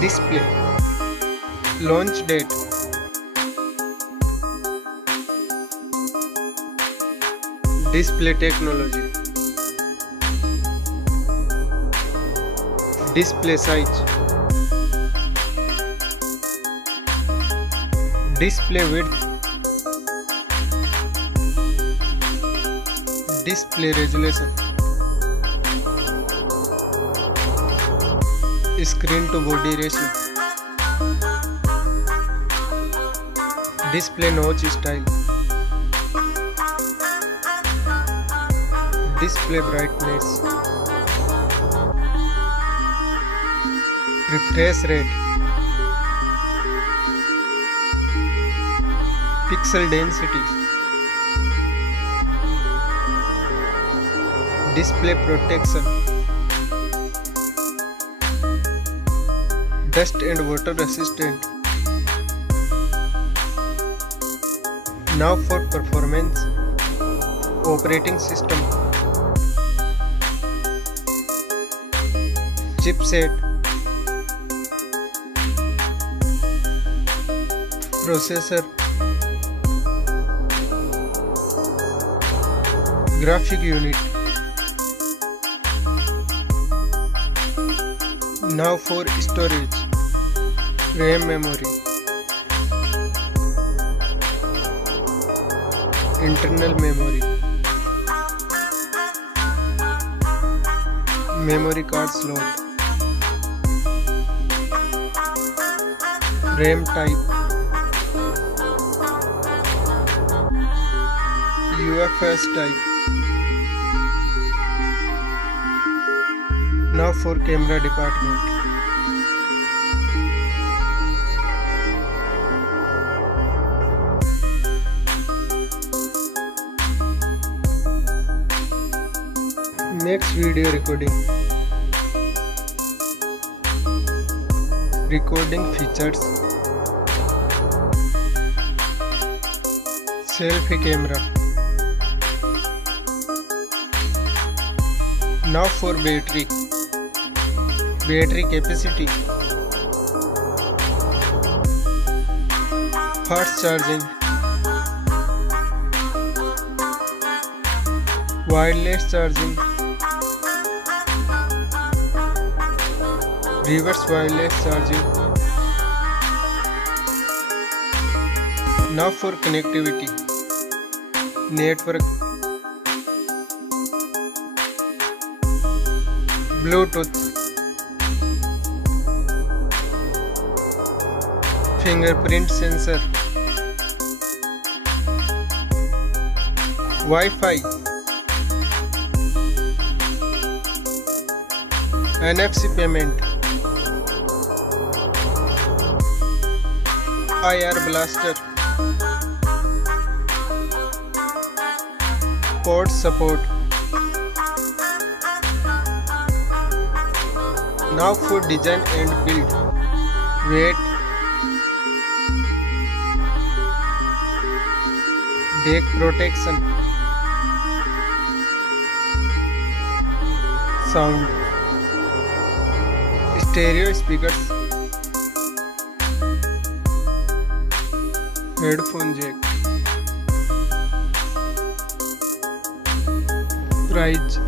Display. Launch date. Display technology. Display size. Display width. Display resolution. Screen to body ratio. Display notch style. Display brightness. Refresh rate. Pixel density. Display protection. Dust and water resistant. Now for performance. Operating system. Chipset. Processor. Graphic unit. Now for storage. RAM memory. Internal memory. Memory card slot. RAM type. UFS type. Now for camera department. Next video recording. Recording features. Selfie camera. Now for battery. Battery capacity. Fast charging. Wireless charging. Reverse wireless charging. Now for connectivity. Network. Bluetooth. Fingerprint sensor. Wi-Fi. NFC payment. IR blaster. Port support. Now for design and build. Weight. Back protection. Sound. Stereo speakers. Headphone jack. Price.